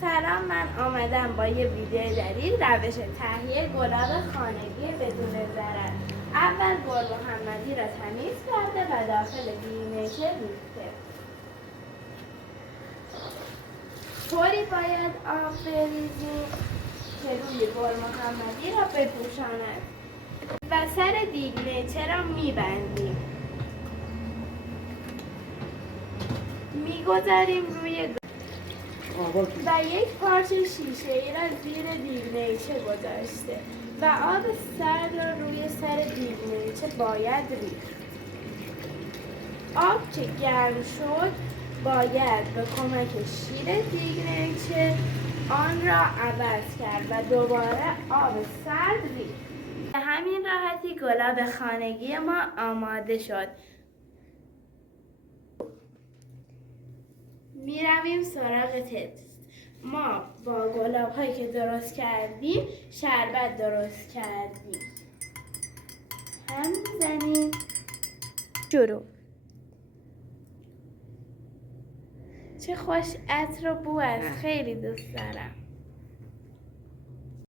سلام، من آمدم با یه ویدیو جدید روش تهیه گلاب خانگی بدون ضرر. اول گل محمدی را تمیز کرده و داخل بیرنیچه ریخته. طوری باید آب بریزیم که روی گل محمدی را بپوشاند و سر دیگنیچه را میبندیم. میگذاریم روی و یک پارچه شیشه ای را زیر دیگنیچه گذاشته و آب سرد را روی سر دیگنیچه باید ریخت. آب که گرم شد باید به کمک شیر دیگنیچه آن را عوض کرد و دوباره آب سرد ریخت. به همین راحتی گلاب خانگی ما آماده شد. می رویم سراغ تست. ما با گلاب هایی که درست کردیم شربت درست کردیم. هم میزنیم. شروع. چه خوش عطر و بو است. خیلی دوست دارم.